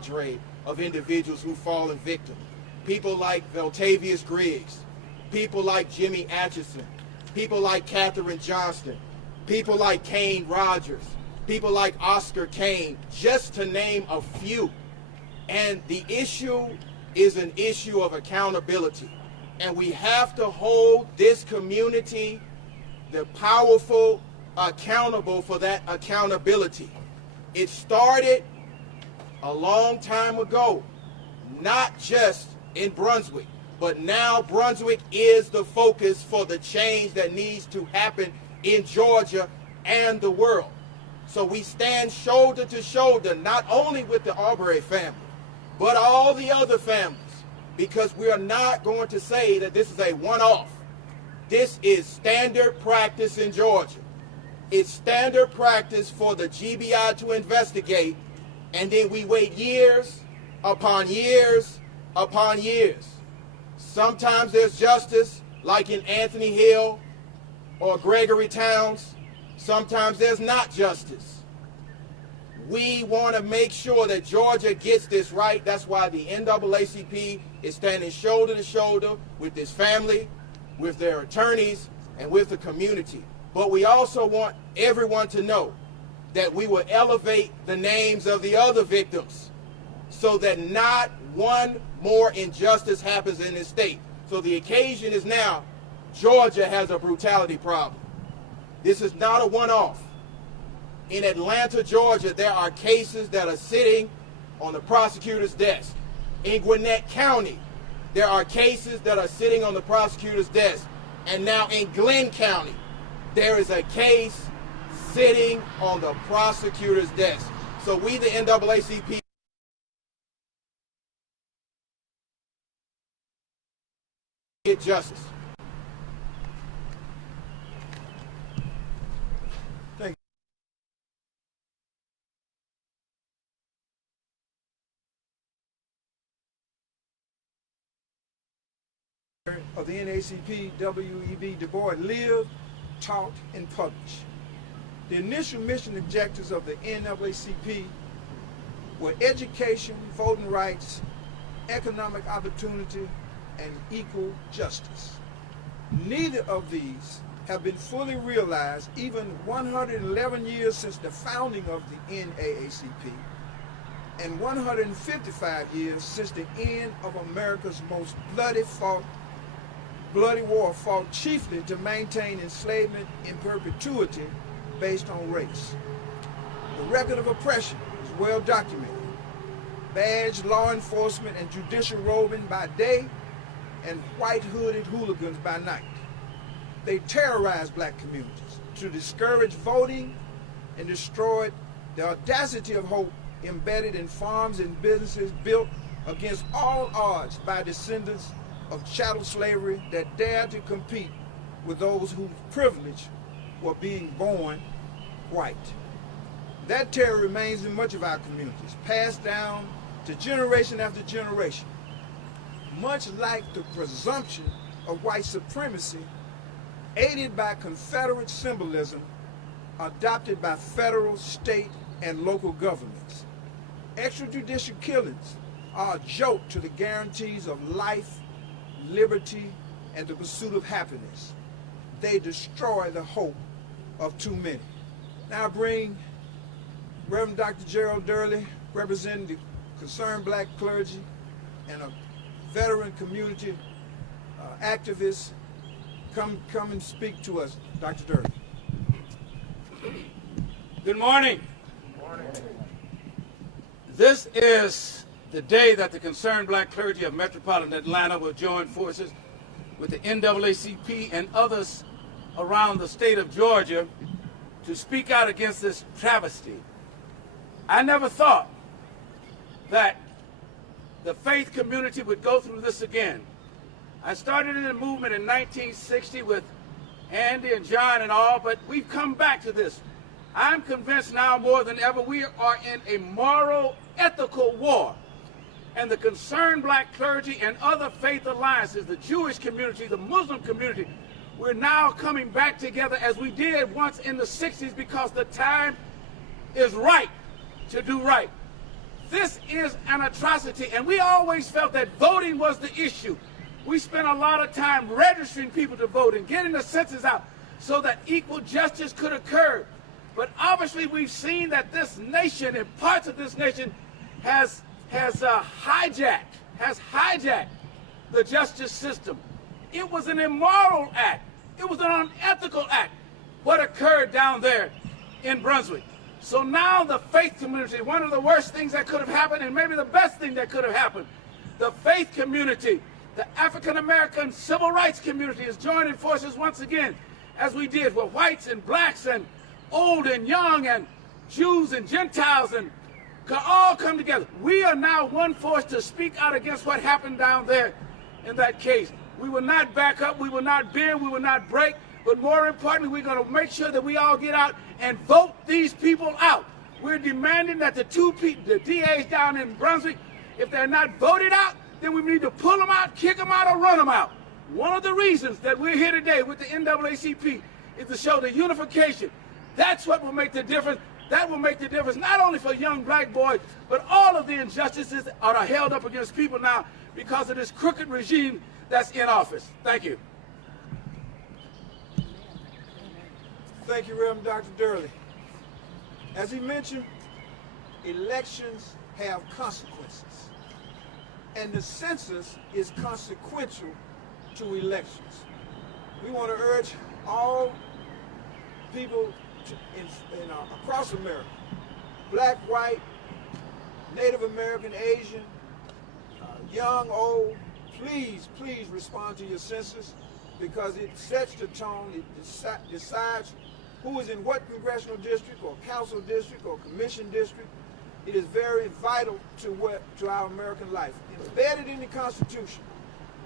cadre of individuals who fallen victim. People like Veltavius Griggs, people like Jimmy Atchison, people like Katherine Johnston, people like Kane Rogers, people like Oscar Kane, just to name a few. And the issue is an issue of accountability. And we have to hold this community, the powerful, accountable for that accountability. It started a long time ago, not just in Brunswick, but now Brunswick is the focus for the change that needs to happen in Georgia and the world. So we stand shoulder to shoulder, not only with the Arbery family, but all the other families, because we are not going to say that this is a one-off. This is standard practice in Georgia. It's standard practice for the GBI to investigate, and then we wait years upon years upon years. Sometimes there's justice, like in Anthony Hill or Gregory Towns. Sometimes there's not justice. We want to make sure that Georgia gets this right. That's why the NAACP is standing shoulder to shoulder with this family, with their attorneys, and with the community. But we also want everyone to know that we will elevate the names of the other victims so that not one more injustice happens in this state. So the occasion is now, Georgia has a brutality problem. This is not a one-off. In Atlanta, Georgia, there are cases that are sitting on the prosecutor's desk. In Gwinnett County, there are cases that are sitting on the prosecutor's desk. And now in Glenn County, there is a case sitting on the prosecutor's desk. So we, the NAACP, get justice. Thank you. Of the NAACP, W.E.B. Du Bois lived, taught, and published. The initial mission objectives of the NAACP were education, voting rights, economic opportunity, and equal justice. Neither of these have been fully realized even 111 years since the founding of the NAACP and 155 years since the end of America's most bloody war fought chiefly to maintain enslavement in perpetuity based on race. The record of oppression is well documented. Badged law enforcement and judicial roving by day and white hooded hooligans by night. They terrorized black communities to discourage voting and destroyed the audacity of hope embedded in farms and businesses built against all odds by descendants of chattel slavery that dared to compete with those whose privilege were being born white. That terror remains in much of our communities, passed down to generation after generation, much like the presumption of white supremacy, aided by Confederate symbolism adopted by federal, state, and local governments. Extrajudicial killings are a joke to the guarantees of life, liberty, and the pursuit of happiness. They destroy the hope of too many. Now I bring Reverend Dr. Gerald Durley, representing the concerned black clergy and a veteran community activist. Come and speak to us, Dr. Durley. Good morning. Good morning. This is the day that the concerned black clergy of metropolitan Atlanta will join forces with the NAACP and others around the state of Georgia to speak out against this travesty. I never thought that the faith community would go through this again. I started in the movement in 1960 with Andy and John and all, but we've come back to this. I'm convinced now more than ever we are in a moral, ethical war. And the concerned black clergy and other faith alliances, the Jewish community, the Muslim community, we're now coming back together as we did once in the 60s because the time is right to do right. This is an atrocity, and we always felt that voting was the issue. We spent a lot of time registering people to vote and getting the census out so that equal justice could occur. But obviously we've seen that this nation and parts of this nation has hijacked the justice system. It was an immoral act. It was an unethical act, what occurred down there in Brunswick. So now the faith community, one of the worst things that could have happened, and maybe the best thing that could have happened, the faith community, the African-American civil rights community is joining forces once again, as we did with whites and blacks and old and young and Jews and Gentiles, and could all come together. We are now one force to speak out against what happened down there in that case. We will not back up, we will not bend, we will not break, but more importantly, we're going to make sure that we all get out and vote these people out. We're demanding that the DAs down in Brunswick, if they're not voted out, then we need to pull them out, kick them out, or run them out. One of the reasons that we're here today with the NAACP is to show the unification. That's what will make the difference. That will make the difference not only for young black boys, but all of the injustices that are held up against people now because of this crooked regime that's in office. Thank you. Thank you, Reverend Dr. Durley. As he mentioned, elections have consequences. And the census is consequential to elections. We want to urge all people across America, black, white, Native American, Asian, young, old, please respond to your census, because it sets the tone, it decides who is in what congressional district or council district or commission district. It is very vital to our American life. Embedded in the Constitution,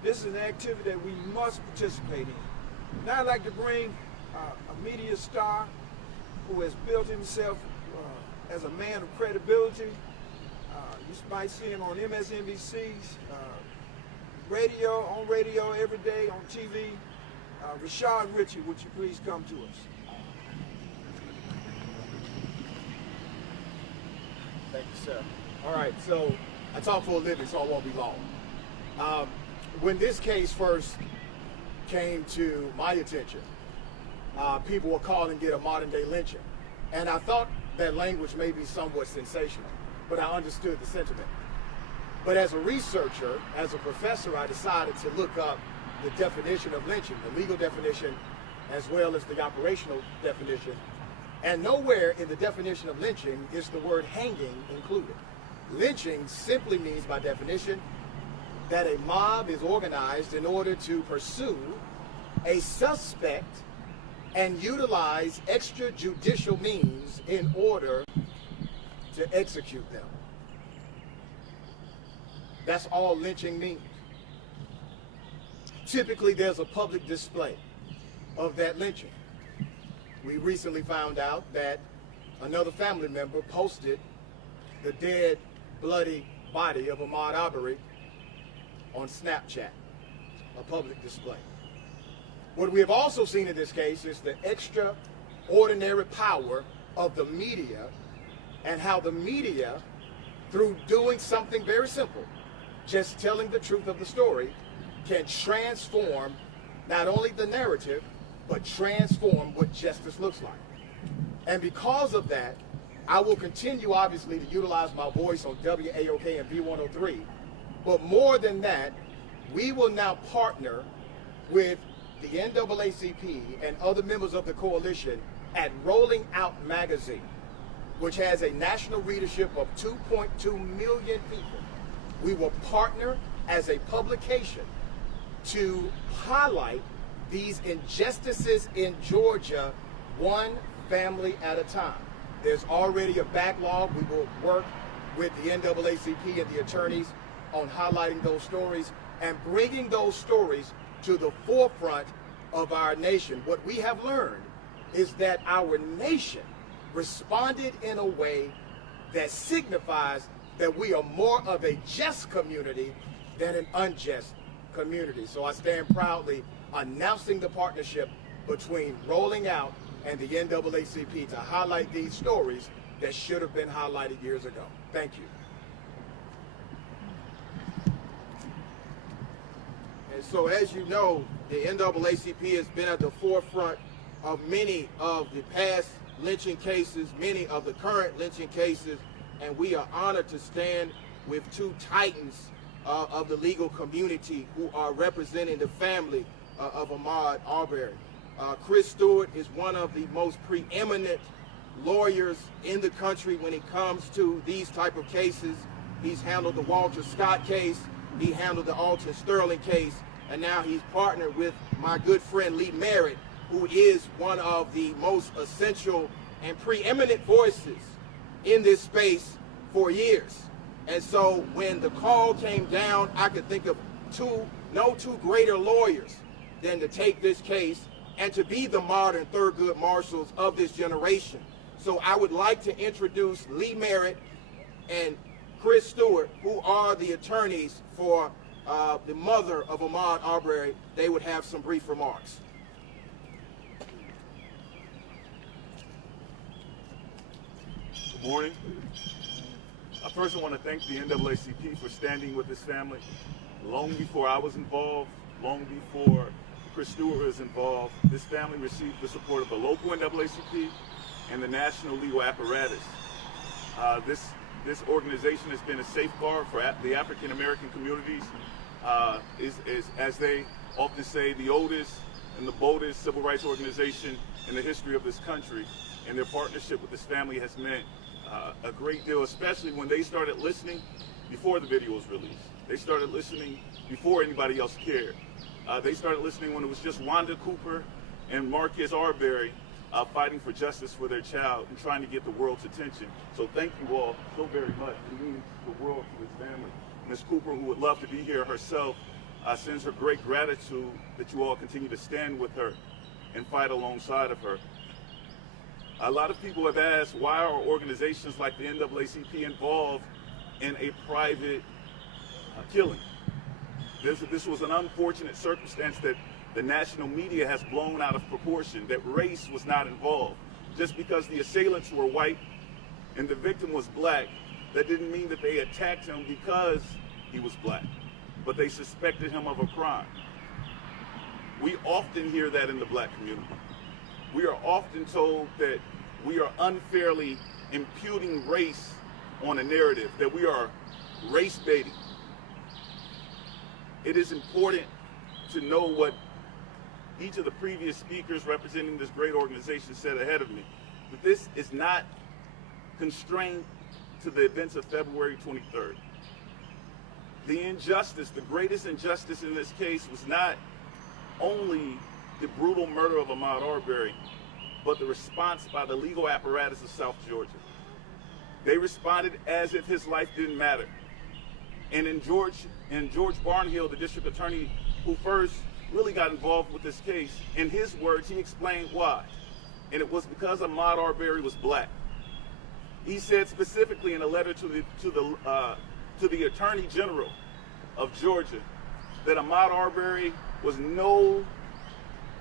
this is an activity that we must participate in. Now I'd like to bring a media star who has built himself as a man of credibility. You might see him on MSNBC's on radio every day, on TV. Rashad Ritchie, would you please come to us? Thank you, sir. All right, so I talk for a living, so I won't be long. When this case first came to my attention, people were calling it a modern-day lynching. And I thought that language may be somewhat sensational, but I understood the sentiment. But as a researcher, as a professor, I decided to look up the definition of lynching, the legal definition, as well as the operational definition. And nowhere in the definition of lynching is the word hanging included. Lynching simply means, by definition, that a mob is organized in order to pursue a suspect and utilize extrajudicial means in order to execute them. That's all lynching means. Typically, there's a public display of that lynching. We recently found out that another family member posted the dead, bloody body of Ahmaud Arbery on Snapchat, a public display. What we have also seen in this case is the extraordinary power of the media, and how the media, through doing something very simple, just telling the truth of the story, can transform not only the narrative, but transform what justice looks like. And because of that, I will continue, obviously, to utilize my voice on WAOK and B103. But more than that, we will now partner with the NAACP and other members of the coalition at Rolling Out Magazine, which has a national readership of 2.2 million people. We will partner as a publication to highlight these injustices in Georgia, one family at a time. There's already a backlog. We will work with the NAACP and the attorneys on highlighting those stories and bringing those stories to the forefront of our nation. What we have learned is that our nation responded in a way that signifies that we are more of a just community than an unjust community. So I stand proudly announcing the partnership between Rolling Out and the NAACP to highlight these stories that should have been highlighted years ago. Thank you. And so as you know, the NAACP has been at the forefront of many of the past lynching cases, many of the current lynching cases, and we are honored to stand with two titans of the legal community who are representing the family of Ahmaud Arbery. Chris Stewart is one of the most preeminent lawyers in the country when it comes to these type of cases. He's handled the Walter Scott case, he handled the Alton Sterling case, and now he's partnered with my good friend Lee Merritt, who is one of the most essential and preeminent voices in this space for years. And so when the call came down, I could think of no two greater lawyers than to take this case and to be the modern Thurgood Marshalls of this generation. So I would like to introduce Lee Merritt and Chris Stewart, who are the attorneys for the mother of Ahmaud Arbery. They would have some brief remarks. Good morning. First, I want to thank the NAACP for standing with this family. Long before I was involved, long before Chris Stewart was involved, this family received the support of the local NAACP and the national legal apparatus. This organization has been a safeguard for the African American communities, is, as they often say, the oldest and the boldest civil rights organization in the history of this country. And their partnership with this family has meant a great deal, especially when they started listening before the video was released. They started listening before anybody else cared. They started listening when it was just Wanda Cooper and Marcus Arbery fighting for justice for their child and trying to get the world's attention. So thank you all so very much. It means the world to this family. Ms. Cooper, who would love to be here herself, sends her great gratitude that you all continue to stand with her and fight alongside of her. A lot of people have asked, why are organizations like the NAACP involved in a private killing? This was an unfortunate circumstance that the national media has blown out of proportion, that race was not involved. Just because the assailants were white and the victim was black, that didn't mean that they attacked him because he was black, but they suspected him of a crime. We often hear that in the black community. We are often told that we are unfairly imputing race on a narrative, that we are race baiting. It is important to know what each of the previous speakers representing this great organization said ahead of me. But this is not constrained to the events of February 23rd. The injustice, the greatest injustice in this case was not only the brutal murder of Ahmaud Arbery, but the response by the legal apparatus of South Georgia. They responded as if his life didn't matter. And in George Barnhill, the district attorney who first really got involved with this case, in his words, he explained why. And it was because Ahmaud Arbery was black. He said specifically in a letter to the Attorney General of Georgia that Ahmaud Arbery was no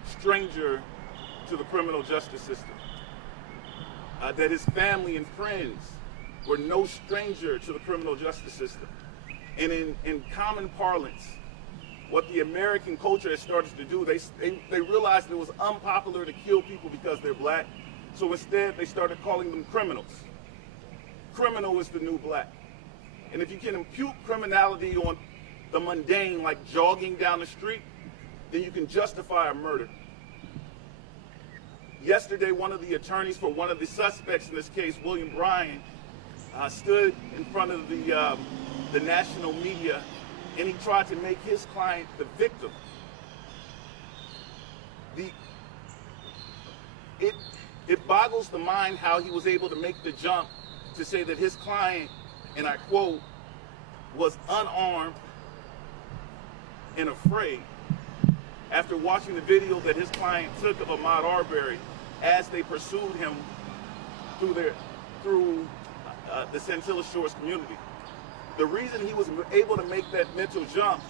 stranger to the criminal justice system. That his family and friends were no stranger to the criminal justice system. And in common parlance, what the American culture has started to do, they realized it was unpopular to kill people because they're black. So instead, they started calling them criminals. Criminal is the new black. And if you can impute criminality on the mundane, like jogging down the street, then you can justify a murder. Yesterday, one of the attorneys for one of the suspects in this case, William Bryan, stood in front of the national media, and he tried to make his client the victim. It boggles the mind how he was able to make the jump to say that his client, and I quote, was unarmed and afraid after watching the video that his client took of Ahmaud Arbery as they pursued him through the Centilla Shores community. The reason he was able to make that mental jump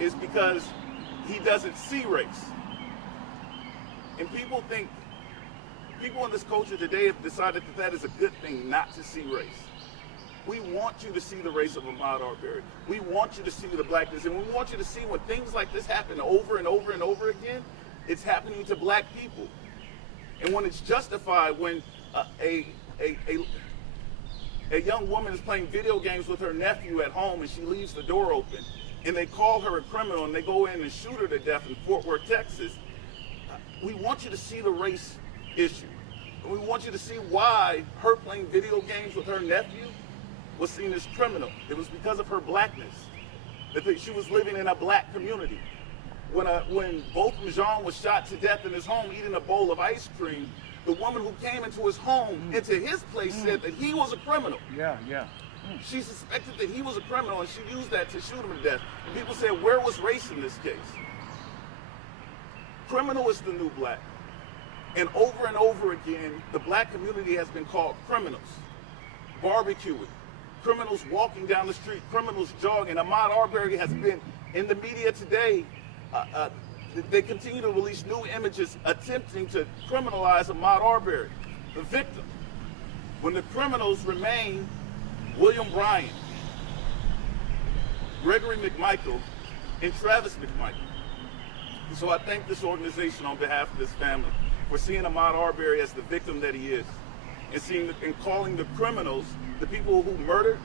is because he doesn't see race. And people in this culture today have decided that that is a good thing, not to see race. We want you to see the race of Ahmaud Arbery. We want you to see the blackness, and we want you to see when things like this happen over and over and over again, it's happening to black people. And when it's justified, when a young woman is playing video games with her nephew at home and she leaves the door open, and they call her a criminal and they go in and shoot her to death in Fort Worth, Texas, we want you to see the race issue. And we want you to see why her playing video games with her nephew was seen as criminal. It was because of her blackness, that she was living in a black community. When Botham Jean was shot to death in his home eating a bowl of ice cream, the woman who came into his home, into his place, said that he was a criminal. She suspected that he was a criminal, and she used that to shoot him to death. And people said, where was race in this case? Criminal is the new black. And over again, the black community has been called criminals. Barbecuing, criminals walking down the street, criminals jogging. Ahmaud Arbery has been in the media today. They continue to release new images attempting to criminalize Ahmaud Arbery, the victim, when the criminals remain William Bryan, Gregory McMichael, and Travis McMichael. So I thank this organization on behalf of this family for seeing Ahmaud Arbery as the victim that he is, and calling the criminals, the people who murdered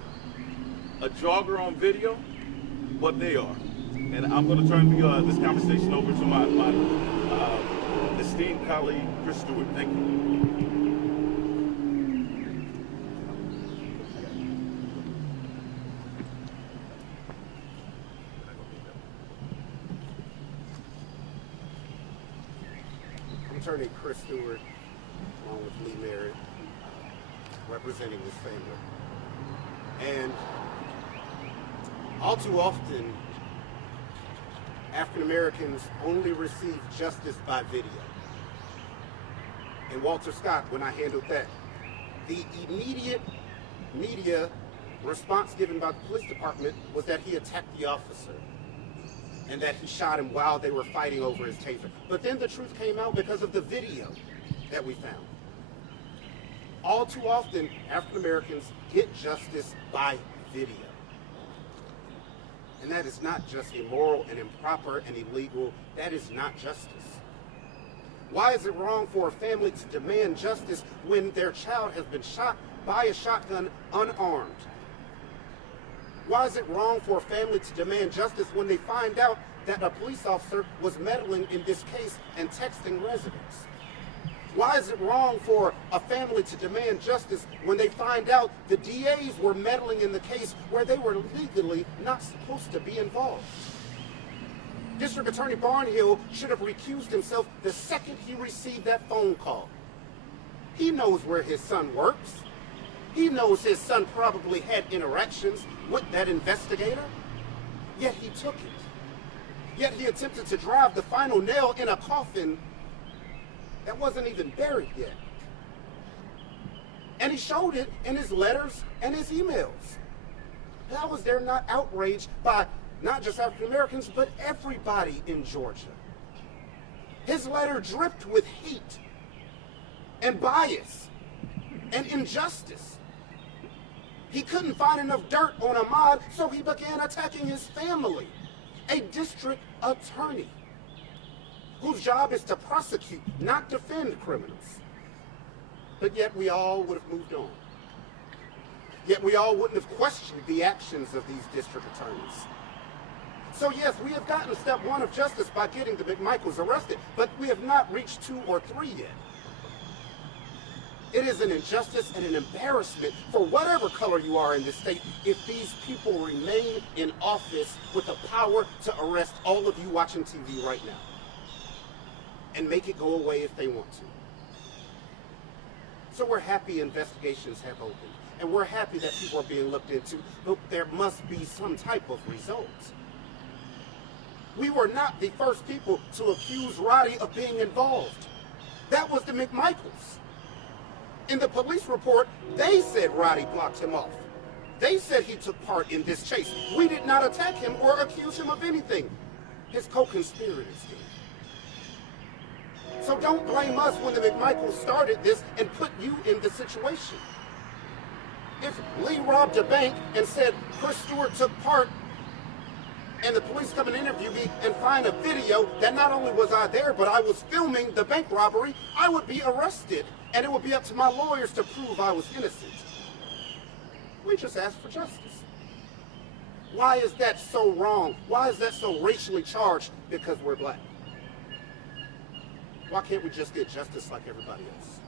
a jogger on video, what they are. And I'm going to turn this conversation over to my esteemed colleague, Chris Stewart. Thank you. Attorney Chris Stewart, along with Lee Merritt, representing this family. And all too often, African Americans only receive justice by video. And Walter Scott, when I handled that, the immediate media response given by the police department was that he attacked the officer and that he shot him while they were fighting over his taser. But then the truth came out because of the video that we found. All too often, African Americans get justice by video. And that is not just immoral and improper and illegal. That is not justice. Why is it wrong for a family to demand justice when their child has been shot by a shotgun unarmed? Why is it wrong for a family to demand justice when they find out that a police officer was meddling in this case and texting residents? Why is it wrong for a family to demand justice when they find out the DAs were meddling in the case where they were legally not supposed to be involved? District Attorney Barnhill should have recused himself the second he received that phone call. He knows where his son works. He knows his son probably had interactions with that investigator, yet he took it. Yet he attempted to drive the final nail in a coffin that wasn't even buried yet. And he showed it in his letters and his emails. How was there not outrage by not just African Americans, but everybody in Georgia? His letter dripped with hate and bias and injustice. He couldn't find enough dirt on Ahmaud, so he began attacking his family, a district attorney whose job is to prosecute, not defend criminals. But yet we all would have moved on. Yet we all wouldn't have questioned the actions of these district attorneys. So yes, we have gotten step one of justice by getting the McMichaels arrested, but we have not reached 2 or 3 yet. It is an injustice and an embarrassment for whatever color you are in this state if these people remain in office with the power to arrest all of you watching TV right now and make it go away if they want to. So we're happy investigations have opened, and we're happy that people are being looked into, but there must be some type of result. We were not the first people to accuse Roddy of being involved. That was the McMichaels. In the police report, they said Roddy blocked him off. They said he took part in this chase. We did not attack him or accuse him of anything. His co-conspirators did. So don't blame us when the McMichaels started this and put you in the situation. If Lee robbed a bank and said Chris Stewart took part, and the police come and interview me and find a video that not only was I there, but I was filming the bank robbery, I would be arrested, and it would be up to my lawyers to prove I was innocent. We just asked for justice. Why is that so wrong? Why is that so racially charged? Because we're black. Why can't we just get justice like everybody else?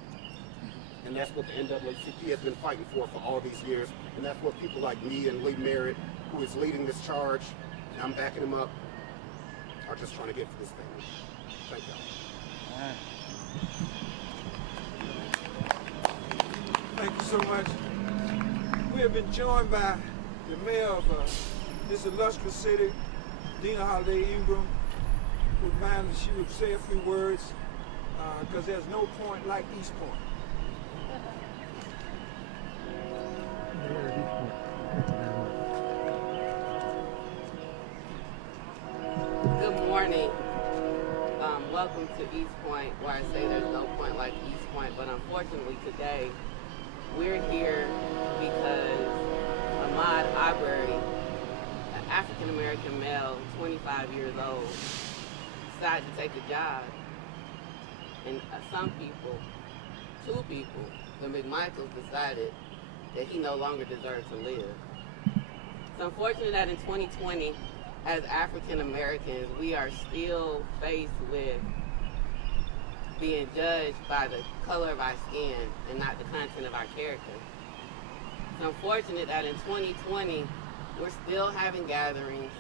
And that's what the NAACP has been fighting for all these years, and that's what people like me and Lee Merritt, who is leading this charge, and I'm backing him up, are just trying to get for this family. Thank y'all. Thank you so much. We have been joined by the mayor of this illustrious city, Dina Holiday Ingram, who reminded she would say a few words, because there's no point like East Point. Good morning. Welcome to East Point, where I say there's no point like East Point, but unfortunately today we're here because Ahmaud Arbery, an African-American male, 25 years old, decided to take a job. And some people, two people, the McMichaels, decided that he no longer deserved to live. It's unfortunate that in 2020, as African Americans, we are still faced with being judged by the color of our skin and not the content of our character. It's unfortunate that in 2020, we're still having gatherings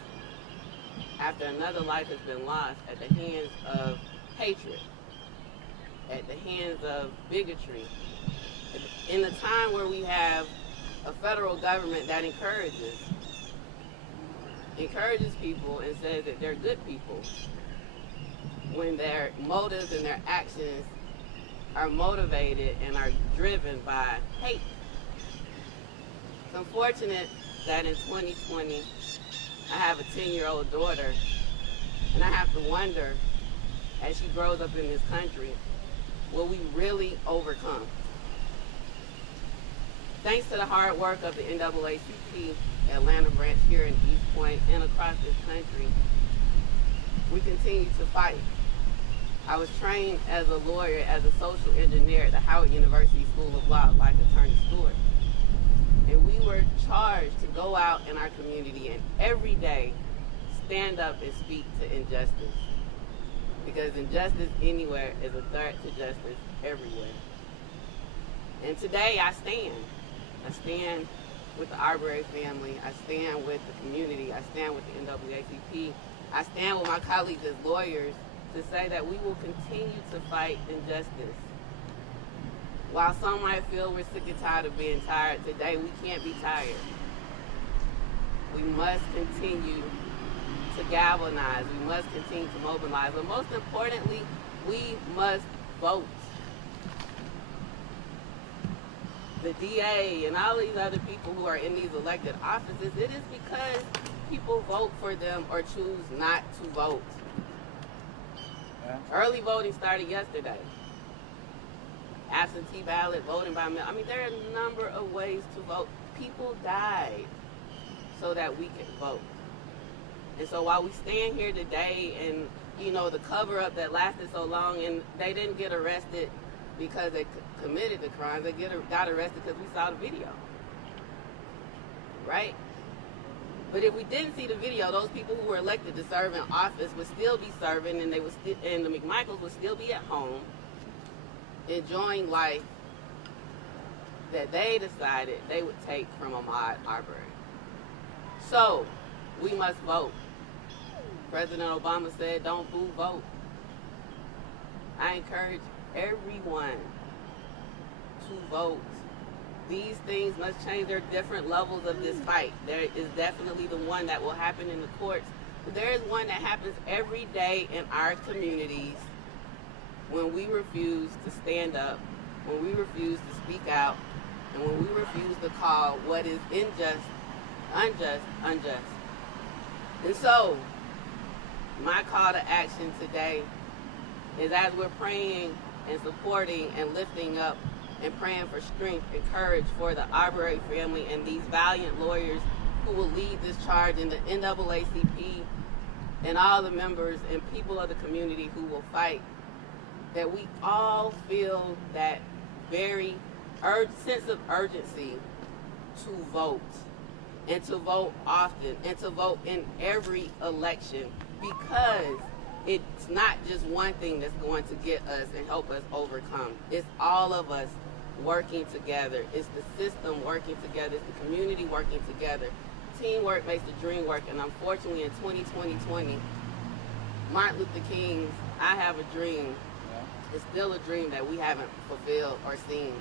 after another life has been lost at the hands of hatred, at the hands of bigotry, in a time where we have a federal government that encourages people and says that they're good people, when their motives and their actions are motivated and are driven by hate. It's unfortunate that in 2020, I have a 10-year-old daughter, and I have to wonder, as she grows up in this country, will we really overcome? Thanks to the hard work of the NAACP Atlanta branch here in East Point and across this country, we continue to fight. I was trained as a lawyer, as a social engineer at the Howard University School of Law by Attorney Stewart. And we were charged to go out in our community and every day stand up and speak to injustice. Because injustice anywhere is a threat to justice everywhere. And today I stand. I stand with the Arbery family. I stand with the community. I stand with the NAACP. I stand with my colleagues as lawyers to say that we will continue to fight injustice. While some might feel we're sick and tired of being tired, today we can't be tired. We must continue to galvanize. We must continue to mobilize. But most importantly, we must vote. The DA and all these other people who are in these elected offices, it is because people vote for them or choose not to vote. Early voting started yesterday. Absentee ballot, voting by mail. I mean, there are a number of ways to vote. People died so that we can vote. And so while we stand here today and, you know, the cover-up that lasted so long, and they didn't get arrested because they committed the crime, they got arrested because we saw the video. Right? But if we didn't see the video, those people who were elected to serve in office would still be serving, and and the McMichaels would still be at home enjoying life that they decided they would take from Ahmaud Arbery. So, we must vote. President Obama said, don't boo, vote. I encourage everyone to vote. These things must change. There are different levels of this fight. There is definitely the one that will happen in the courts, but there is one that happens every day in our communities when we refuse to stand up, when we refuse to speak out, and when we refuse to call what is unjust. And so, my call to action today is, as we're praying and supporting and lifting up and praying for strength and courage for the Arbery family and these valiant lawyers who will lead this charge, in the NAACP and all the members and people of the community who will fight, that we all feel that very sense of urgency to vote, and to vote often, and to vote in every election, because it's not just one thing that's going to get us and help us overcome. It's all of us working together. It's the system working together. It's the community working together. Teamwork makes the dream work, and unfortunately in 2020, Martin Luther King's I Have a Dream is still a dream that we haven't fulfilled or seen.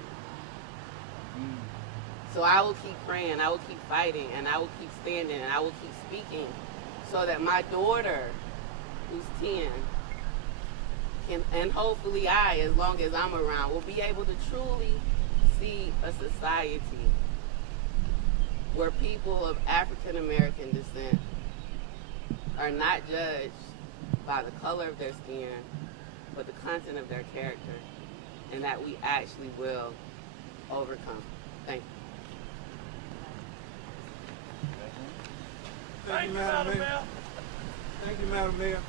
So I will keep praying, I will keep fighting, and I will keep standing, and I will keep speaking, so that my daughter, who's 10, and hopefully I, as long as I'm around, will be able to truly see a society where people of African American descent are not judged by the color of their skin, but the content of their character, and that we actually will overcome. Thank you. Thank you, Madam Mayor. Thank you, Madam Mayor.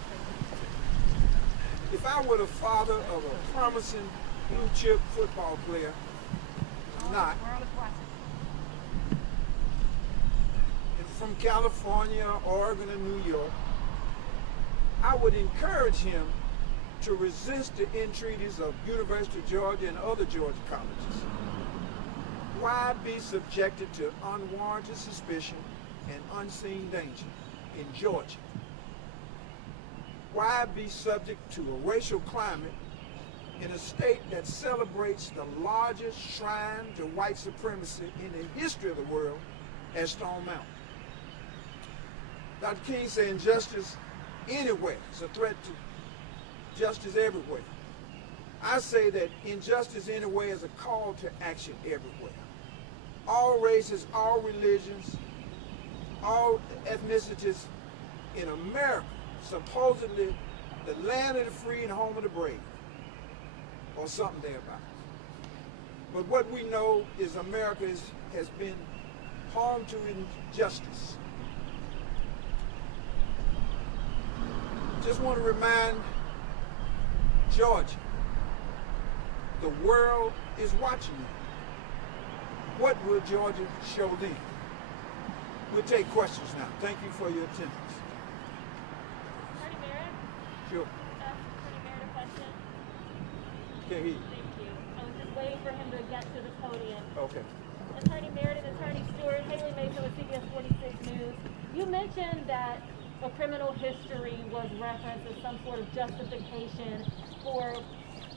If I were the father of a promising blue chip football player, not, and from California, Oregon, and New York, I would encourage him to resist the entreaties of University of Georgia and other Georgia colleges. Why be subjected to unwarranted suspicion and unseen danger in Georgia? Why be subject to a racial climate in a state that celebrates the largest shrine to white supremacy in the history of the world at Stone Mountain? Dr. King said injustice anywhere is a threat to justice everywhere. I say that injustice anywhere is a call to action everywhere. All races, all religions, all ethnicities in America, supposedly the land of the free and home of the brave, or something thereabout. But what we know is America has been home to injustice. Just want to remind Georgia, the world is watching you. What will Georgia show them? We'll take questions now. Thank you for your attendance. Attorney Merritt? Sure. Attorney Merritt, a question? Can he? Thank you. I was just waiting for him to get to the podium. Okay. Attorney Merritt and Attorney Stewart, Haley Mason with CBS 46 News. You mentioned that a criminal history was referenced as some sort of justification for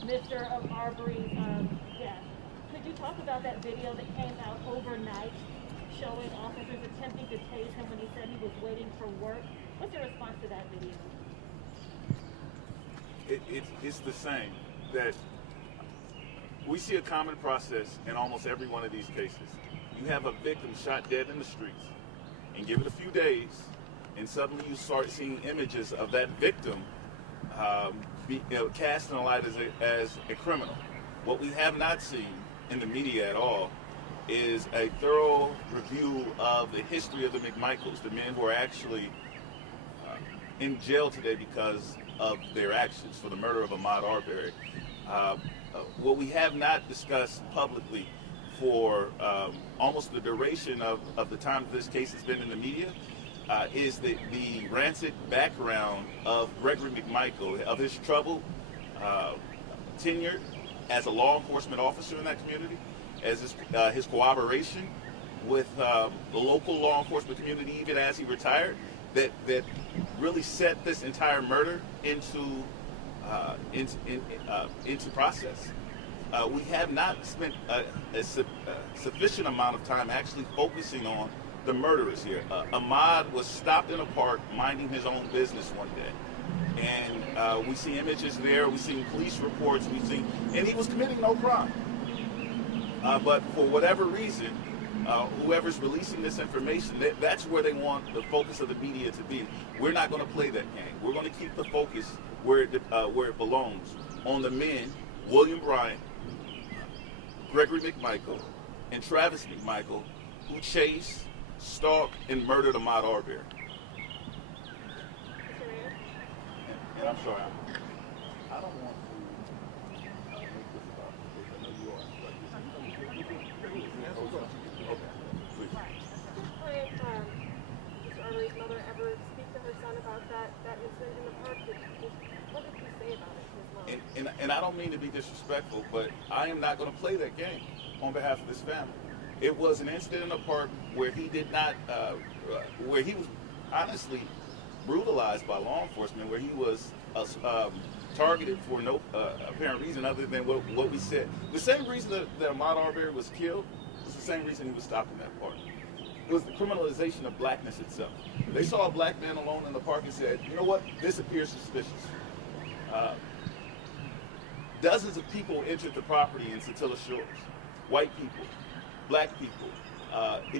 Mr. Arbery's death. Could you talk about that video that came out overnight showing officers attempting to tase him when he said he was waiting for work? What's your response to that video? It's the same, that we see a common process in almost every one of these cases. You have a victim shot dead in the streets, and give it a few days, and suddenly you start seeing images of that victim cast in a light as a criminal. What we have not seen in the media at all is a thorough review of the history of the McMichaels, the men who are actually in jail today because of their actions for the murder of Ahmaud Arbery. What we have not discussed publicly for almost the duration of the time that this case has been in the media is the rancid background of Gregory McMichael, of his troubled tenure as a law enforcement officer in that community, as his cooperation with the local law enforcement community even as he retired, that really set this entire murder into process. We have not spent a sufficient amount of time actually focusing on the murderers here. Ahmaud was stopped in a park minding his own business one day. And we see images there, we see police reports, and he was committing no crime. But for whatever reason, whoever's releasing this information, that's where they want the focus of the media to be. We're not going to play that game. We're going to keep the focus where it belongs, on the men, William Bryant, Gregory McMichael, and Travis McMichael, who chased, stalked, and murdered Ahmaud Arbery. And I'm sorry, I don't want to make this about the case. I know you are. Okay, please. Did Mr. Arbery's mother ever speak to her son about that incident in the park? What did he say about it, his mom? And I don't mean to be disrespectful, but I am not going to play that game on behalf of this family. It was an incident in the park where he did not, where he was honestly brutalized by law enforcement, where he was targeted for no apparent reason other than what we said. The same reason that Ahmaud Arbery was killed was the same reason he was stopped in that park. It was the criminalization of blackness itself. They saw a black man alone in the park and said, you know what, this appears suspicious. Dozens of people entered the property in Satilla Shores. White people, black people,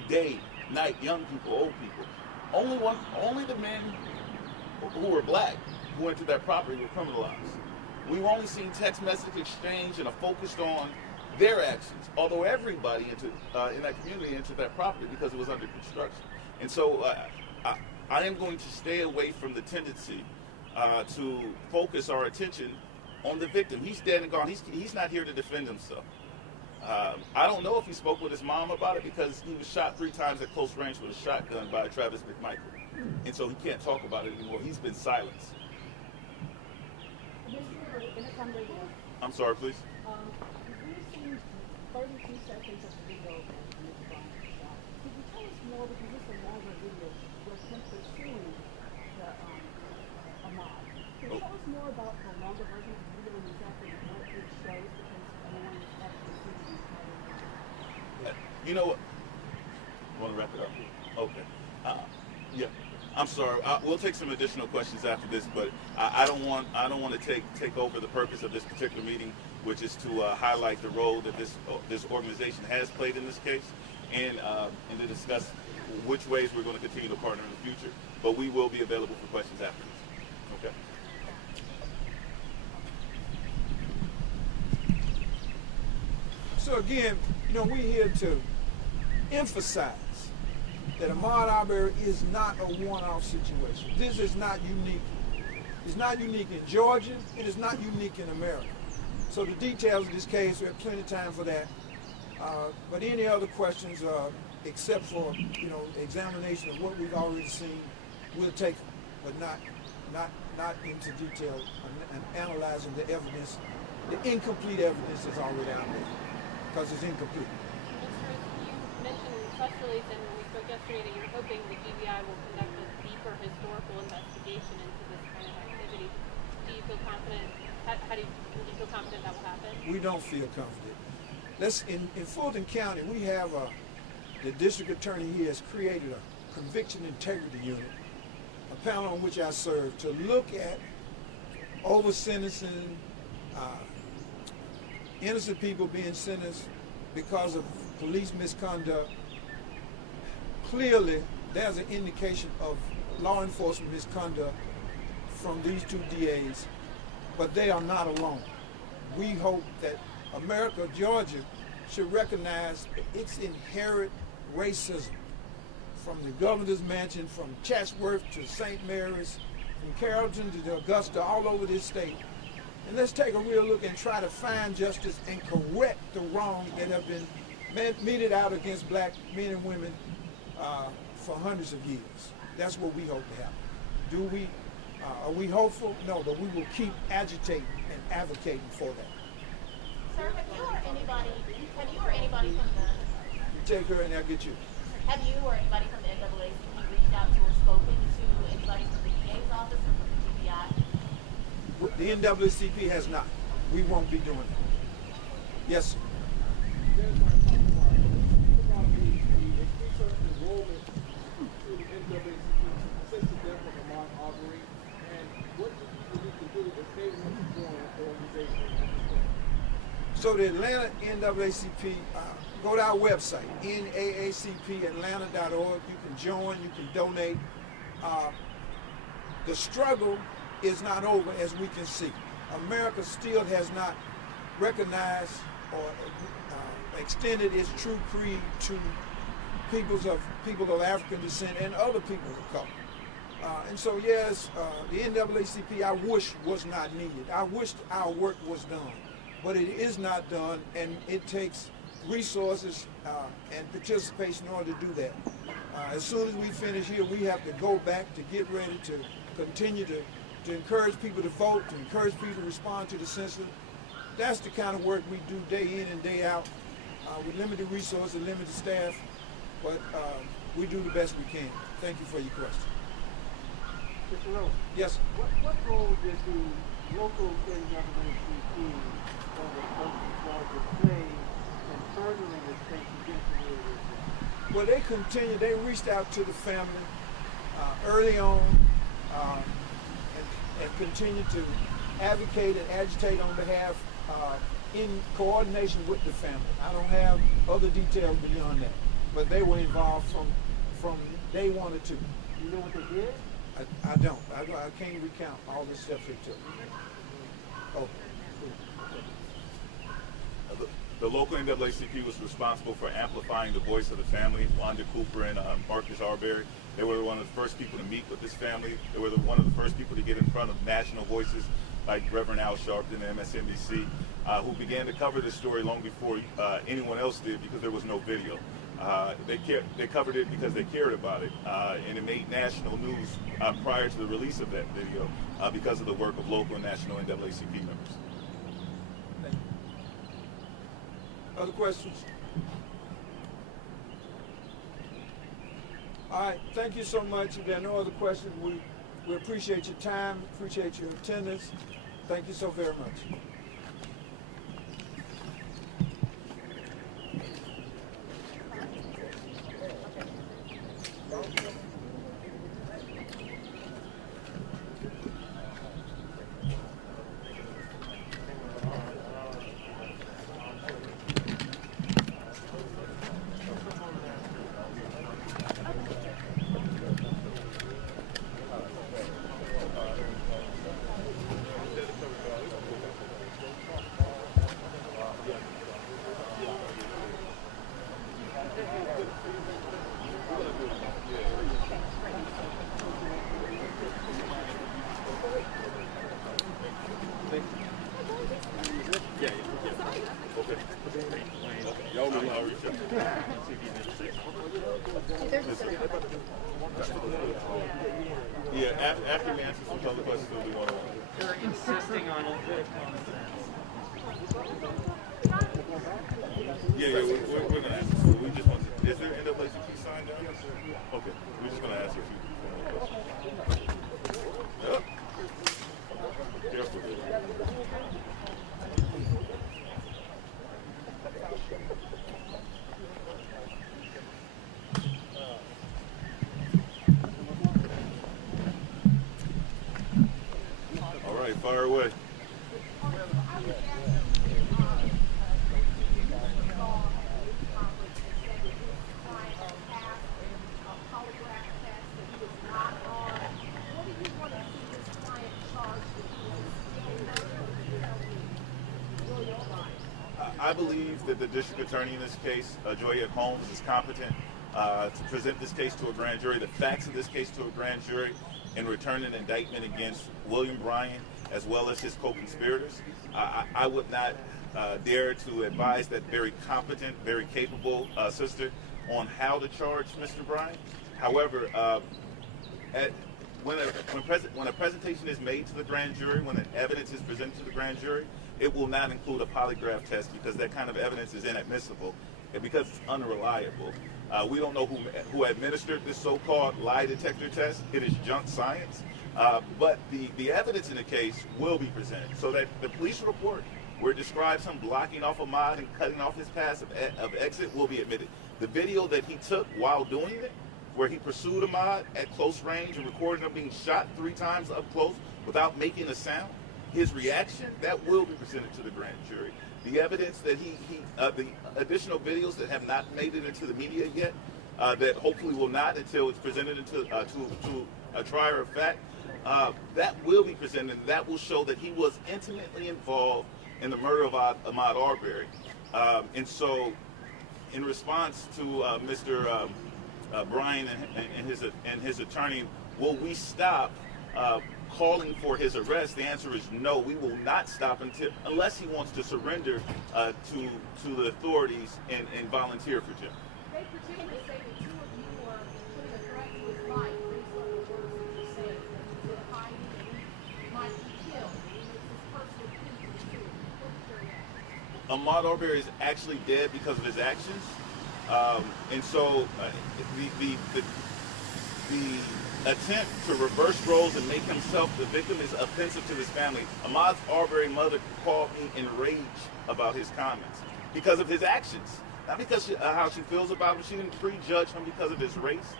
day, night, young people, old people. Only the men who were black who entered that property were criminalized. We've only seen text message exchange and are focused on their actions, although everybody in that community entered that property because it was under construction. And so I am going to stay away from the tendency to focus our attention on the victim. He's dead and gone. He's not here to defend himself. I don't know if he spoke with his mom about it because he was shot 3 times at close range with a shotgun by Travis McMichael. And so he can't talk about it anymore. He's been silenced. I'm sorry, please. We've seen 32 seconds of the video of Mr. Bryant shot. Could you tell us more, because it's a longer video, where him pursuing the Ahmaud. Can you tell us more about the longer version of the video and exactly what it shows, because everyone is actually seeing these patterns? You know what? Want to wrap it up? Okay. Yeah. I'm sorry. We'll take some additional questions after this, but I don't want to take over the purpose of this particular meeting, which is to highlight the role that this organization has played in this case, and to discuss which ways we're going to continue to partner in the future. But we will be available for questions after this. Okay. So again, we're here to emphasize that Ahmaud Arbery is not a one-off situation. This is not unique. It's not unique in Georgia. It is not unique in America. So the details of this case, we have plenty of time for that. But any other questions, except for examination of what we've already seen, we'll take them, but not into detail and analyzing the evidence, the incomplete evidence that's already out there, because it's incomplete. You mentioned in the press release and when we spoke yesterday that you're hoping the GBI will conduct a deeper historical investigation into this kind of activity. Do you feel confident? Do you feel confident that will happen? We don't feel confident. In Fulton County, we have the district attorney here has created a conviction integrity unit, a panel on which I serve, to look at over-sentencing, innocent people being sentenced because of police misconduct. Clearly, there's an indication of law enforcement misconduct from these 2 DAs, but they are not alone. We hope that America, Georgia, should recognize its inherent racism, from the governor's mansion, from Chatsworth to St. Mary's, from Carrollton to Augusta, all over this state. And let's take a real look and try to find justice and correct the wrongs that have been meted out against black men and women for hundreds of years. That's what we hope to happen. Are we hopeful? No, but we will keep agitating and advocating for that. Sir, have you or anybody from the... You take her and I'll get you. Have you or anybody from the NAACP reached out to or spoken to anybody from the DA's office or from the GBI? The NAACP has not. We won't be doing that. Yes, sir. So the Atlanta NAACP, go to our website, naacpatlanta.org. You can join, you can donate. The struggle is not over, as we can see. America still has not recognized or extended its true creed to people of African descent and other people of color. And so yes, the NAACP I wish was not needed. I wish our work was done, but it is not done, and it takes resources and participation in order to do that. As soon as we finish here, we have to go back to get ready to continue to encourage people to vote, to encourage people to respond to the census. That's the kind of work we do day in and day out with limited resources, limited staff, but we do the best we can. Thank you for your question. Mr. Rose. Yes. What role did the local NAACP or the Georgia play in furthering this case against the real? Well, they reached out to the family early on and continued to advocate and agitate on behalf in coordination with the family. I don't have other details beyond that, but they were involved from day one or two. You know what they did? I don't. I can't recount all the steps they took. Oh. The local NAACP was responsible for amplifying the voice of the family. Wanda Cooper and Ahmaud Arbery. They were one of the first people to meet with this family. They were one of the first people to get in front of national voices like Reverend Al Sharpton and MSNBC, who began to cover this story long before anyone else did because there was no video. They covered it because they cared about it, and it made national news prior to the release of that video because of the work of local and national NAACP members. Thank you. Other questions? All right, thank you so much. If there are no other questions, we appreciate your time, appreciate your attendance. Thank you so very much. Yeah, after we answer some other questions, we'll do one-on-one. They're insisting on a bit of common sense. Yeah, we're going to answer. So we just want to, is there NAACP signed down? Yes, sir. Okay, we're just going to answer a few questions. Yep. Careful. All right, fire away. I believe that the district attorney in this case, Joyette Holmes, is competent to present this case to a grand jury, the facts of this case to a grand jury, and return an indictment against William Bryan as well as his co-conspirators. I would not dare to advise that very competent, very capable sister on how to charge Mr. Bryan. However, when a presentation is made to the grand jury, when the evidence is presented to the grand jury, it will not include a polygraph test because that kind of evidence is inadmissible and because it's unreliable. We don't know who administered this so-called lie detector test. It is junk science. But the evidence in the case will be presented so that the police report where it describes him blocking off Ahmaud and cutting off his path of exit will be admitted. The video that he took while doing it, where he pursued Ahmaud at close range and recorded him being shot 3 times up close without making a sound, his reaction, that will be presented to the grand jury. The evidence that the additional videos that have not made it into the media yet, that hopefully will not until it's presented to a trier of fact, that will be presented, and that will show that he was intimately involved in the murder of Ahmaud Arbery. And so in response to Mr. Bryan and his attorney, will we stop calling for his arrest? The answer is no. We will not stop unless he wants to surrender to the authorities and volunteer for jail. They particularly say that two of you are putting a threat to his life based on the words that you say, that he's in hiding and he might be killed. He makes his personal plea to the truth. What's your reaction? Ahmaud Arbery is actually dead because of his actions, and so the attempt to reverse roles and make himself the victim is offensive to his family. Ahmaud Arbery's mother called me enraged about his comments because of his actions, not because how she feels about him. She didn't prejudge him because of his race.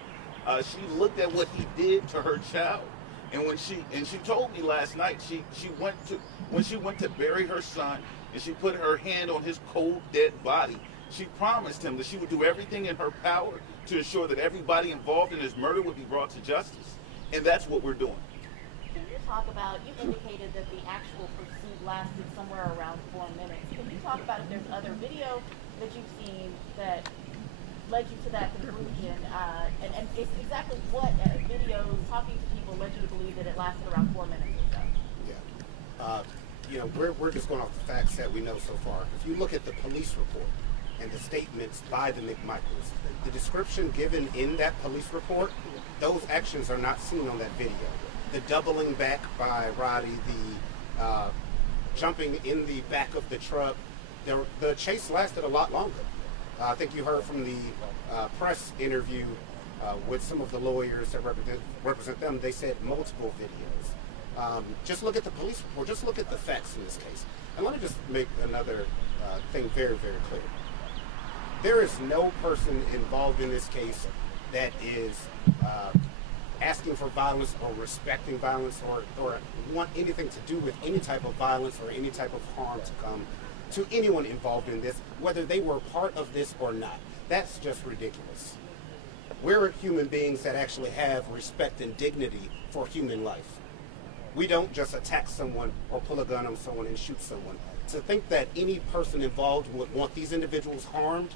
She looked at what he did to her child, and when she told me last night when she went to bury her son and she put her hand on his cold dead body, she promised him that she would do everything in her power to ensure that everybody involved in his murder would be brought to justice. And that's what we're doing. Can you talk about, you indicated that the actual pursuit lasted somewhere around 4 minutes. Can you talk about if there's other video that you've seen that led you to that conclusion? And it's exactly what videos, talking to people, led you to believe that it lasted around 4 minutes or so? Yeah. You know, we're just going off the facts that we know so far. If you look at the police report and the statements by the McMichaels, the description given in that police report, those actions are not seen on that video. The doubling back by Roddy, the jumping in the back of the truck, the chase lasted a lot longer. I think you heard from the press interview with some of the lawyers that represent them. They said multiple videos. Just look at the police report. Just look at the facts in this case. And let me just make another thing very, very clear. There is no person involved in this case that is asking for violence or respecting violence or want anything to do with any type of violence or any type of harm to come to anyone involved in this, whether they were part of this or not. That's just ridiculous. We're human beings that actually have respect and dignity for human life. We don't just attack someone or pull a gun on someone and shoot someone. To think that any person involved would want these individuals harmed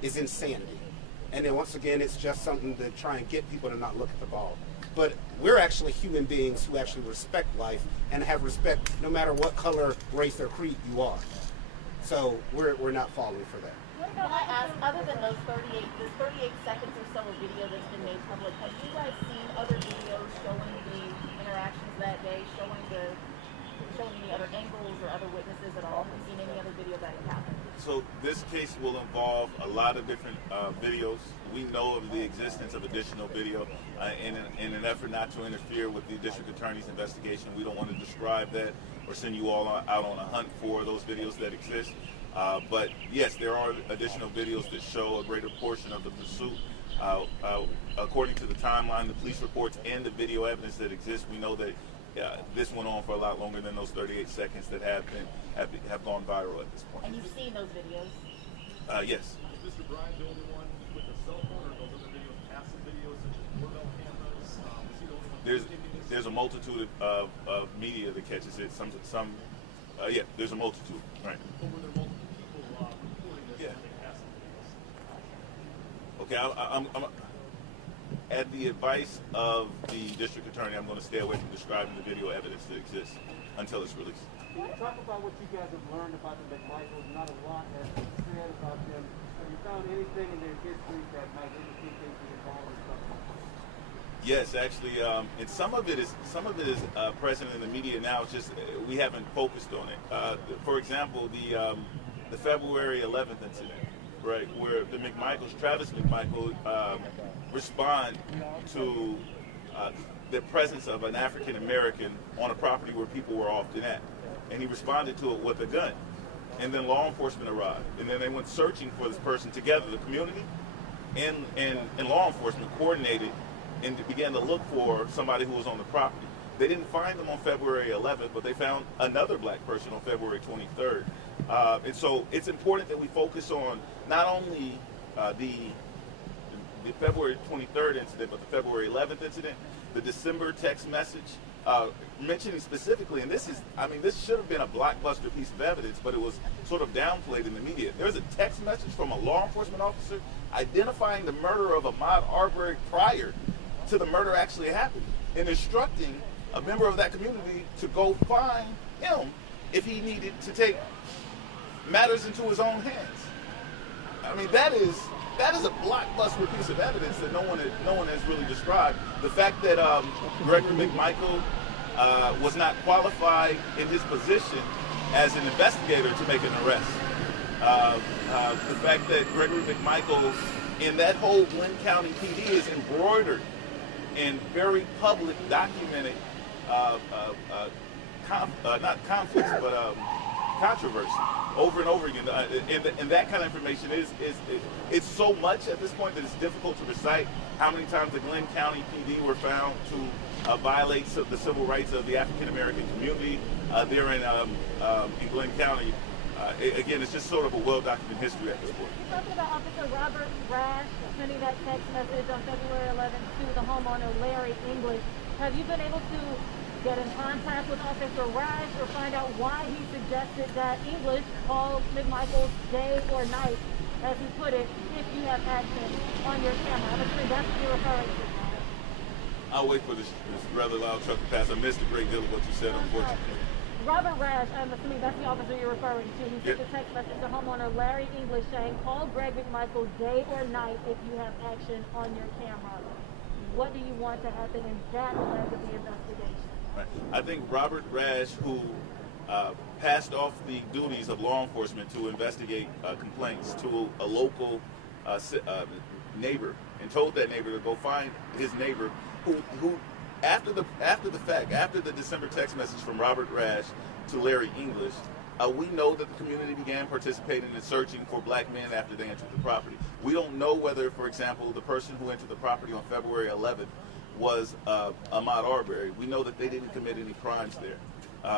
is insanity. And then once again, it's just something to try and get people to not look at the ball. But we're actually human beings who actually respect life and have respect no matter what color, race, or creed you are. So we're not falling for that. Can I ask, other than those 38 seconds or so of video that's been made public, have you guys seen other videos showing the interactions that day, showing any other angles or other witnesses at all? Have you seen any other video that has happened? So this case will involve a lot of different videos. We know of the existence of additional video in an effort not to interfere with the district attorney's investigation. We don't want to describe that or send you all out on a hunt for those videos that exist. But yes, there are additional videos that show a greater portion of the pursuit. According to the timeline, the police reports, and the video evidence that exists, we know that this went on for a lot longer than those 38 seconds that have gone viral at this point. And you've seen those videos? Yes. Is Mr. Bryan the only one with a cell phone, or those other videos, passive videos such as doorbell cameras? Is he the only one? There's a multitude of media that catches it. Yeah, there's a multitude. Right. But were there multiple people reporting this? Yeah. Passive videos? Okay, I'm at the advice of the district attorney, I'm going to stay away from describing the video evidence that exists until it's released. Can you talk about what you guys have learned about the McMichaels? Not a lot has been said about them. Have you found anything in their history that might indicate they be involved in something? Yes, actually, and some of it is present in the media now. It's just we haven't focused on it. For example, the February 11th incident, right, where the McMichaels, Travis McMichael, respond to the presence of an African American on a property where people were often at, and he responded to it with a gun. And then law enforcement arrived, and then they went searching for this person together. The community and law enforcement coordinated and began to look for somebody who was on the property. They didn't find them on February 11th, but they found another black person on February 23rd. And so it's important that we focus on not only the February 23rd incident, but the February 11th incident, the December text message mentioning specifically, and this should have been a blockbuster piece of evidence, but it was sort of downplayed in the media. There's a text message from a law enforcement officer identifying the murder of Ahmaud Arbery prior to the murder actually happening, and instructing a member of that community to go find him if he needed to take matters into his own hands. I mean, that is a blockbuster piece of evidence that no one has really described. The fact that Gregory McMichael was not qualified in his position as an investigator to make an arrest. The fact that Gregory McMichael in that whole Glenn County PD is embroidered in very public, documented, not conflicts, but controversy over and over again. And that kind of information it's so much at this point that it's difficult to recite how many times the Glenn County PD were found to violate the civil rights of the African American community there in Glenn County. Again, it's just sort of a well-documented history at this point. You talked about Officer Robert Rash sending that text message on February 11th to the homeowner Larry English. Have you been able to get in contact with Officer Rash or find out why he suggested that English call McMichael day or night, as he put it, if you have action on your camera? I'm assuming that's what you're referring to. I'll wait for this rather loud truck to pass. I missed a great deal of what you said, unfortunately. Robert Rash, I'm assuming that's the officer you're referring to. He sent a text message to homeowner Larry English saying, call Greg McMichael day or night if you have action on your camera. What do you want to happen in that leg of the investigation? Right. I think Robert Rash, who passed off the duties of law enforcement to investigate complaints to a local neighbor, and told that neighbor to go find his neighbor, who after the fact, after the December text message from Robert Rash to Larry English, we know that the community began participating in searching for black men after they entered the property. We don't know whether, for example, the person who entered the property on February 11th was Ahmaud Arbery. We know that they didn't commit any crimes there.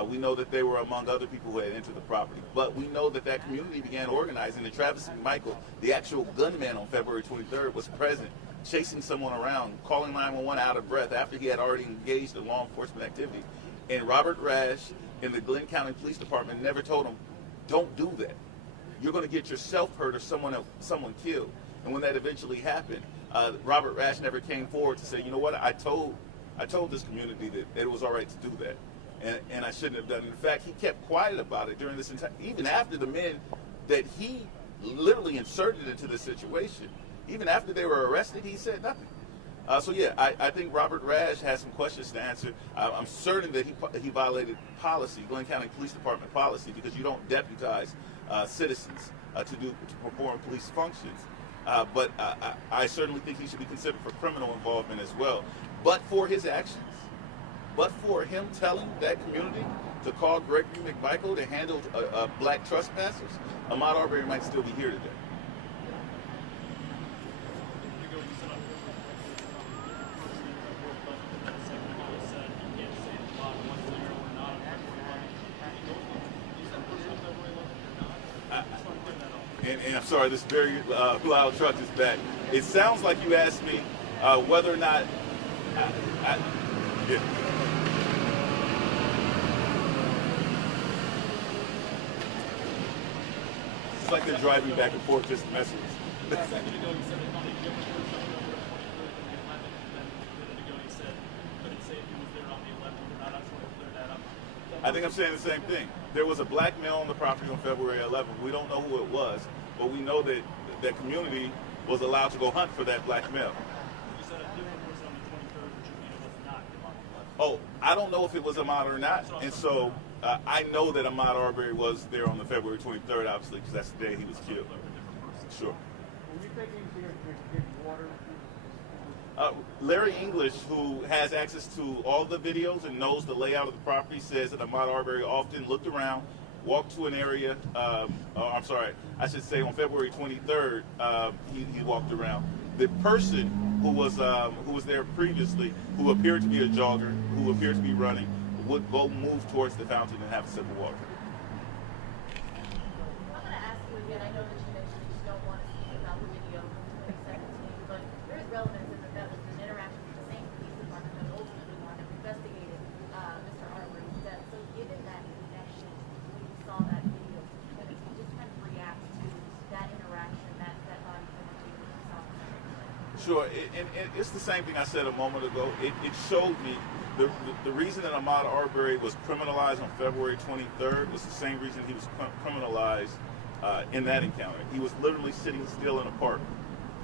We know that they were among other people who had entered the property. But we know that that community began organizing, and Travis McMichael, the actual gunman on February 23rd, was present, chasing someone around, calling 911 out of breath after he had already engaged in law enforcement activity. And Robert Rash in the Glenn County Police Department never told him, don't do that. You're going to get yourself hurt or someone killed. And when that eventually happened, Robert Rash never came forward to say, you know what, I told this community that it was all right to do that. And I shouldn't have done it. In fact, he kept quiet about it during this entire, even after the men that he literally inserted into this situation, even after they were arrested, he said nothing. So yeah, I think Robert Rash has some questions to answer. I'm certain that he violated policy, Glenn County Police Department policy, because you don't deputize citizens to perform police functions. But I certainly think he should be considered for criminal involvement as well. But for his actions, but for him telling that community to call Gregory McMichael to handle black trespassers, Ahmaud Arbery might still be here today. And I'm sorry, this very loud truck is back. It sounds like you asked me whether or not yeah. It's like they're driving back and forth just messing with us. I think I'm saying the same thing. There was a black male on the property on February 11th. We don't know who it was, but we know that that community was allowed to go hunt for that black male. Oh, I don't know if it was Ahmaud or not, and so I know that Ahmaud Arbery was there on the February 23rd, obviously, because that's the day he was killed. Sure. Were you taking here to get water? Larry English, who has access to all the videos and knows the layout of the property, says that Ahmaud Arbery often looked around, walked to an area. I'm sorry, I should say on February 23rd, he walked around. The person who was there previously, who appeared to be a jogger, who appeared to be running, would go move towards the fountain and have a sip of water. I'm going to ask you again. I know that you mentioned you don't want to speak about the video from 2017, but there is relevance in that was an interaction with the same police department that Sure, and it's the same thing I said a moment ago. It showed me the reason that Ahmaud Arbery was criminalized on February 23rd was the same reason he was criminalized in that encounter. He was literally sitting still in a park,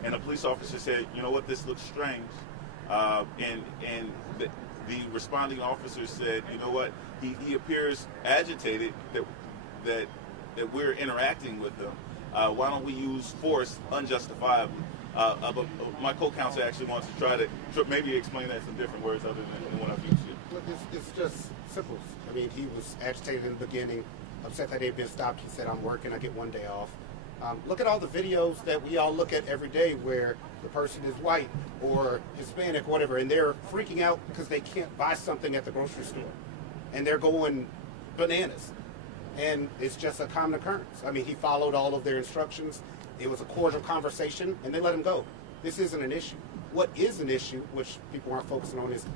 and a police officer said, "You know what? This looks strange," and the responding officer said, "You know what? He appears agitated that we're interacting with them. Why don't we use force unjustifiably?" But my co-counsel actually wants to try to maybe explain that in some different words other than what I've used here. Well, it's just simple. I mean, he was agitated in the beginning, upset that they'd been stopped. He said, "I'm working, I get one day off." Look at all the videos that we all look at every day where the person is white or Hispanic, whatever, and they're freaking out because they can't buy something at the grocery store. And they're going bananas. And it's just a common occurrence. I mean, he followed all of their instructions. It was a cordial conversation, and they let him go. This isn't an issue. What is an issue, which people aren't focusing on, is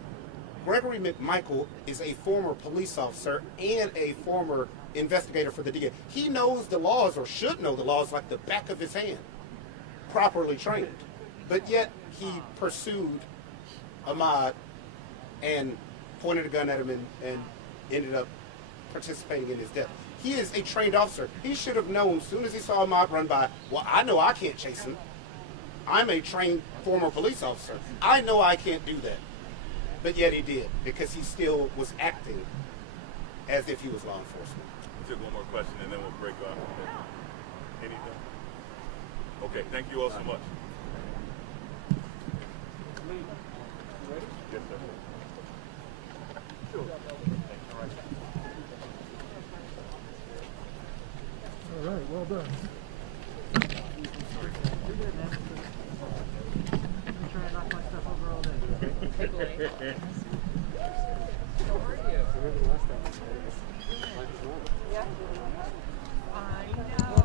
Gregory McMichael is a former police officer and a former investigator for the DA. He knows the laws, or should know the laws, like the back of his hand, properly trained. But yet he pursued Ahmaud and pointed a gun at him and ended up participating in his death. He is a trained officer. He should have known as soon as he saw Ahmaud run by, well, I know I can't chase him. I'm a trained former police officer. I know I can't do that. But yet he did, because he still was acting as if he was law enforcement. We'll take one more question and then we'll break off. Anything? Okay, thank you all so much. Yes, sir. Sure. All right, well done. You're good, man. I'm trying to knock my stuff over all day. How are you? Remember the last time we said it? Life is normal. Yeah. I know.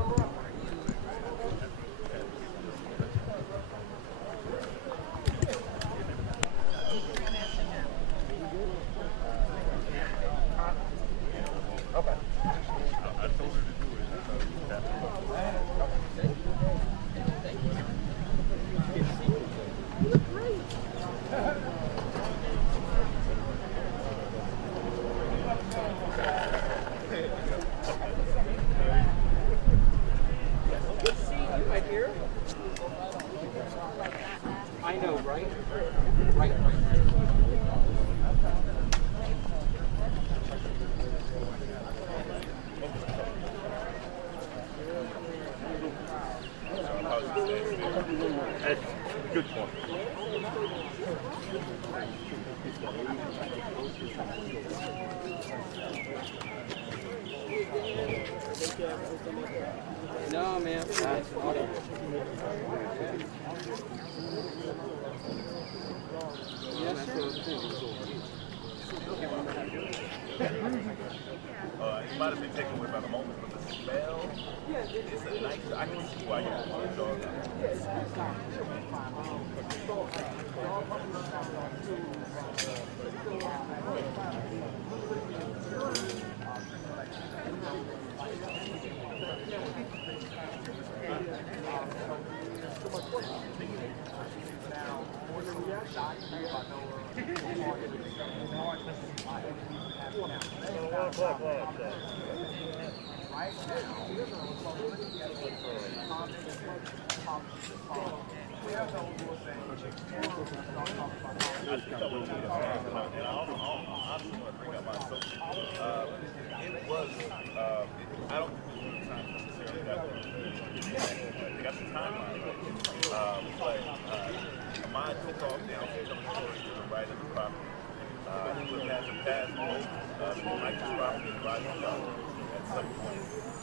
Okay. I told her to do it. You look great. Good seeing you, my dear. I know, right? Right. Good point. No, man. Yes, sir. You might have been taken away by the moment, but the smell is a nice. I can see why you want a dog.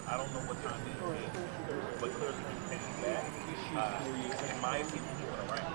I don't know what time it is, but clearly he's paying back. In my opinion, he went around.